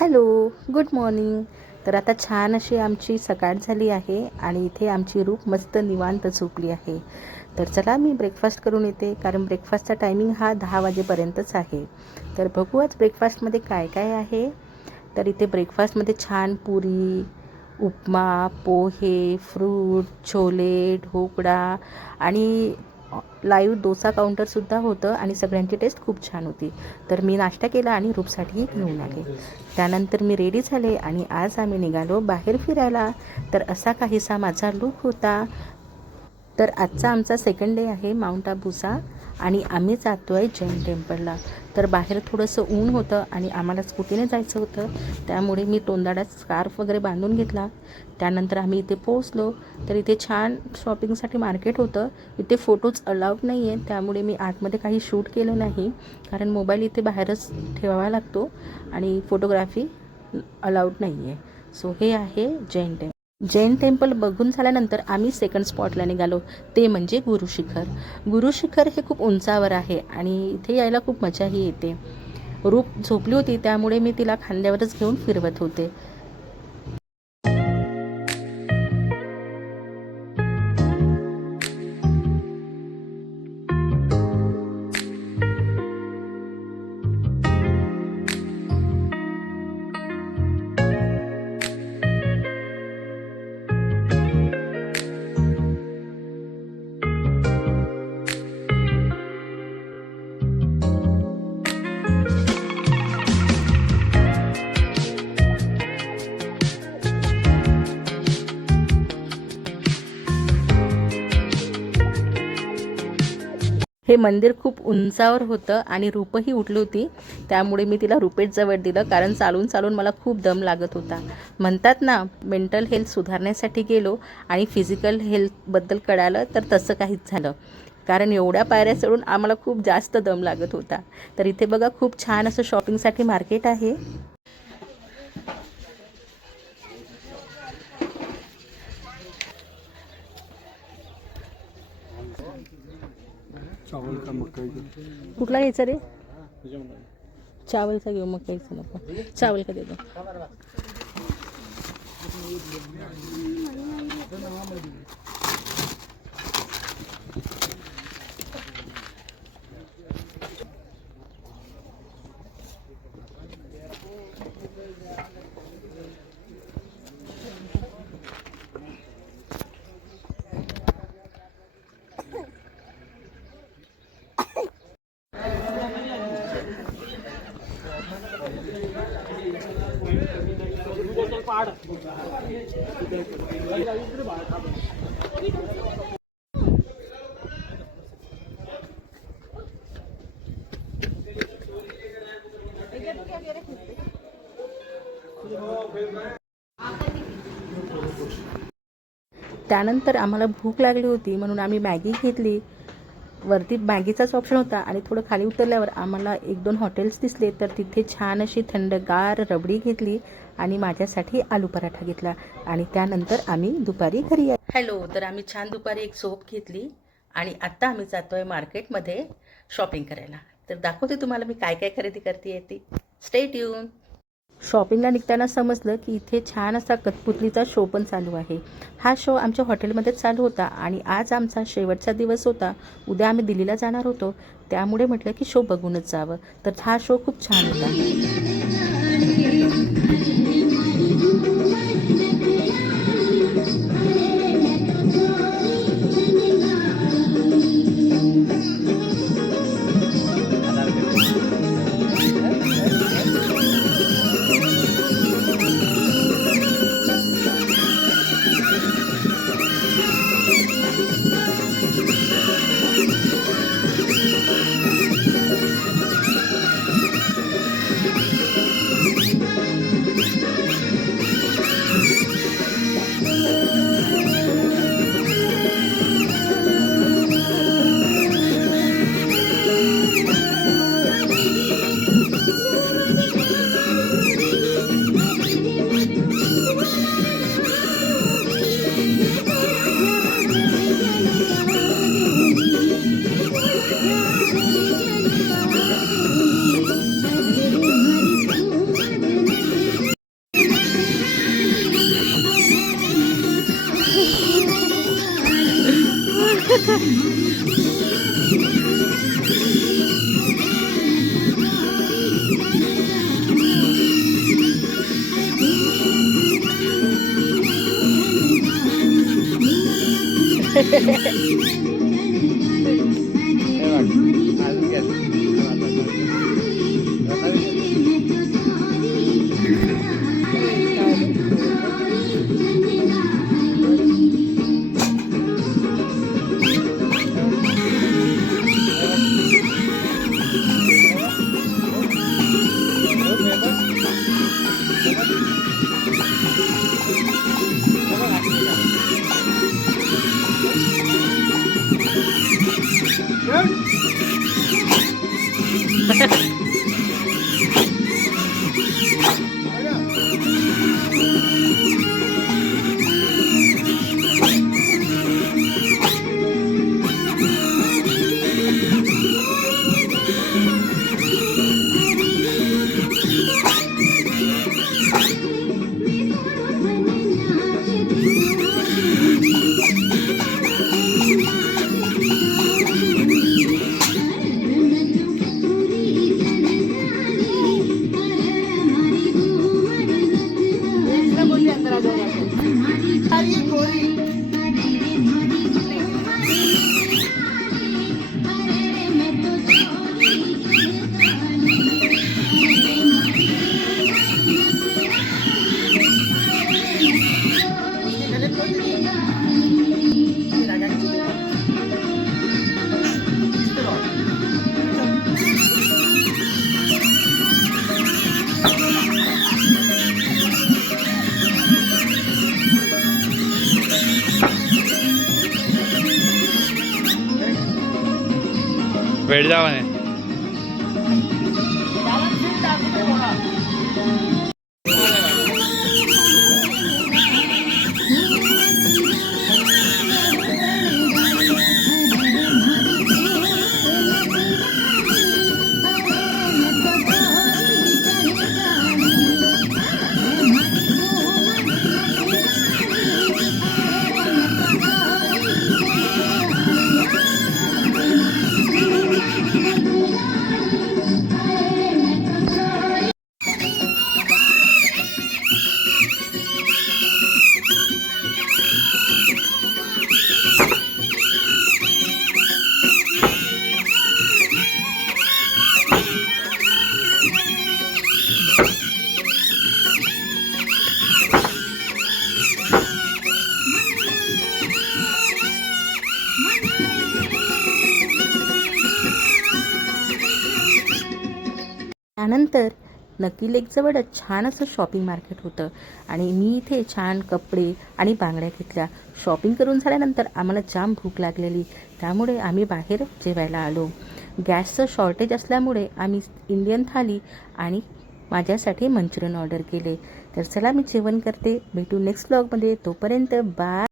Hello, good morning. तर आता छान अशी आमची सकाळ झाली आहे आणि इथे आमची रूप मस्त निवांत झोपली आहे. तर चला मी ब्रेकफास्ट करून येते, कारण ब्रेकफास्टचा टायमिंग हा 10 वाजेपर्यंतच आहे. तर बघू आज ब्रेकफास्टमध्ये काय काय आहे. तर इथे ब्रेकफास्टमध्ये छान पुरी, उपमा, पोहे, फ्रूट, छोले, ढोकळा आणि लाईव्ह डोसा काउंटरसुद्धा होतं आणि सगळ्यांची टेस्ट खूप छान होती. तर मी नाश्ता केला आणि रूपसाठीही घेऊन आले. त्यानंतर मी रेडी झाले आणि आज आम्ही निघालो बाहेर फिरायला. तर असा काहीसा माझा लूक होता. तर आजचा आमचा सेकंड डे आहे माउंट आबूचा आणि आम्ही जातो आहे जैन टेम्पलला. तर बाहेर थोडंसं ऊन होतं आणि आम्हाला स्कूटीने जायचं होतं, त्यामुळे मी तोंडाळ्यात स्कार्फ वगैरे बांधून घेतला. त्यानंतर आम्ही इथे पोहोचलो. तर इथे छान शॉपिंगसाठी मार्केट होतं. इथे फोटोज अलाउड नाही आहे, त्यामुळे मी आतमध्ये काही शूट केलं नाही, कारण मोबाईल इथे बाहेरच ठेवावा लागतो आणि फोटोग्राफी अलाउड नाही आहे. सो हे आहे जैन टेम्पल. जैन टेम्पल बघून झाल्यानंतर आम्ही सेकंड स्पॉटला निघालो, ते म्हणजे गुरुशिखर. गुरुशिखर हे खूप उंचावर आहे आणि इथे यायला खूप मजाही येते. रूप झोपली होती, त्यामुळे मी तिला खांद्यावरच घेऊन फिरवत होते. हे मंदिर खूप उंचावर होतं आणि रूपही उठली होती, त्यामुळे मी तिला रूपेटजवळ दिलं, कारण चालून चालून मला खूप दम लागत होता. म्हणतात ना, मेंटल हेल्थ सुधारण्यासाठी गेलो आणि फिजिकल हेल्थबद्दल कळालं तर तसं काहीच झालं, कारण एवढ्या पायऱ्या चढून आम्हाला खूप जास्त दम लागत होता. तर इथे बघा खूप छान असं शॉपिंगसाठी मार्केट आहे. चावल का मकई कुठला घ्यायचा रे? चावलचा घेऊ, मकाईचा नको. चावल का दे दो. त्यानंतर आम्हाला भूक लागली होती, म्हणून आम्ही मॅगी घेतली. वरती मॅगीचाच ऑप्शन होता आणि थोडं खाली उतरल्यावर आम्हाला 1-2 हॉटेल्स दिसले, तर तिथे छान अशी थंडगार रबडी घेतली आणि माझ्यासाठी आलू पराठा घेतला आणि त्यानंतर आम्ही दुपारी घरी हॅलो. तर आम्ही छान दुपारी एक सोप घेतली आणि आत्ता आम्ही जातो आहे मार्केटमध्ये शॉपिंग करायला. तर दाखवते तुम्हाला मी काय काय खरेदी करते ती. Stay tune. शॉपिंगला निघताना समजलं की इथे छान असा कठपुतलीचा शो पण चालू आहे. हा शो आमच्या हॉटेलमध्येच चालू होता आणि आज आमचा शेवटचा दिवस होता. उद्या आम्ही दिल्लीला जाणार होतो, त्यामुळे म्हटलं की शो बघूनच जावं. तर हा शो खूप छान होता. बैठ जावा ने त्यानंतर नक्की लेकजवळच छान असं शॉपिंग मार्केट होतं आणि मी इथे छान कपडे आणि बांगड्या घेतल्या. शॉपिंग करून झाल्यानंतर आम्हाला जाम भूक लागलेली, त्यामुळे आम्ही बाहेर जेवायला आलो. गॅसचं शॉर्टेज असल्यामुळे आम्ही इंडियन थाली आणि माझ्यासाठी मंचुरियन ऑर्डर केले. तर चला मी जेवण करते, भेटू नेक्स्ट व्लॉगमध्ये. तोपर्यंत बाय.